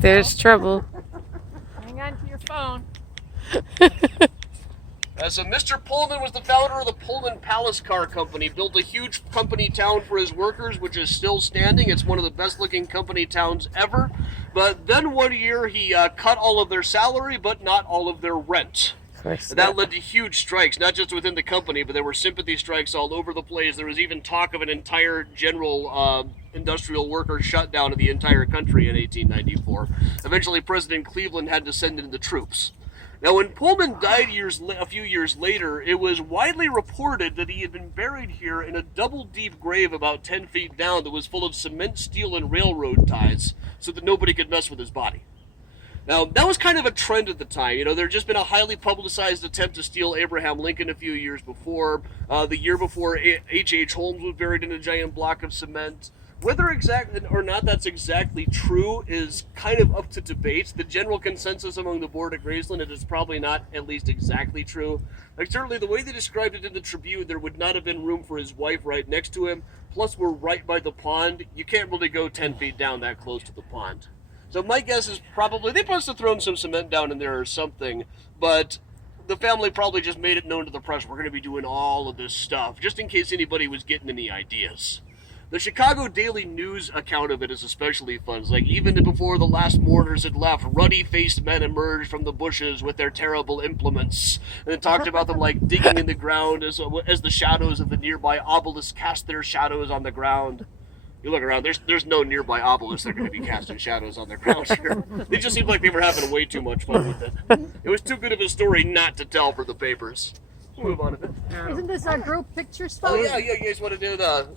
There's trouble. Hang on to your phone. So Mr. Pullman was the founder of the Pullman Palace Car Company, built a huge company town for his workers, which is still standing. It's one of the best looking company towns ever. But then one year he cut all of their salary, but not all of their rent. That led to huge strikes, not just within the company, but there were sympathy strikes all over the place. There was even talk of an entire general industrial worker shutdown of the entire country in 1894. Eventually, President Cleveland had to send in the troops. Now, when Pullman died a few years later, it was widely reported that he had been buried here in a double-deep grave about 10 feet down that was full of cement, steel, and railroad ties so that nobody could mess with his body. Now, that was kind of a trend at the time. You know, there had just been a highly publicized attempt to steal Abraham Lincoln a few years before. The year before, H.H. Holmes was buried in a giant block of cement. Whether exactly or not that's exactly true is kind of up to debate. The general consensus among the board at Graceland is it's probably not at least exactly true. Like, certainly the way they described it in the Tribune, there would not have been room for his wife right next to him. Plus, we're right by the pond. You can't really go 10 feet down that close to the pond. So my guess is probably they must have thrown some cement down in there or something, but the family probably just made it known to the press, we're going to be doing all of this stuff, just in case anybody was getting any ideas. The Chicago Daily News account of it is especially fun. It's like, even before the last mourners had left, ruddy-faced men emerged from the bushes with their terrible implements. And it talked about them like digging in the ground as the shadows of the nearby obelisks cast their shadows on the ground. You look around, there's no nearby obelisks that are going to be casting shadows on their ground here. They just seemed like they were having way too much fun with it. It was too good of a story not to tell for the papers. Let's move on a bit. Isn't this our group picture spot? Oh, yeah, you guys want to do the...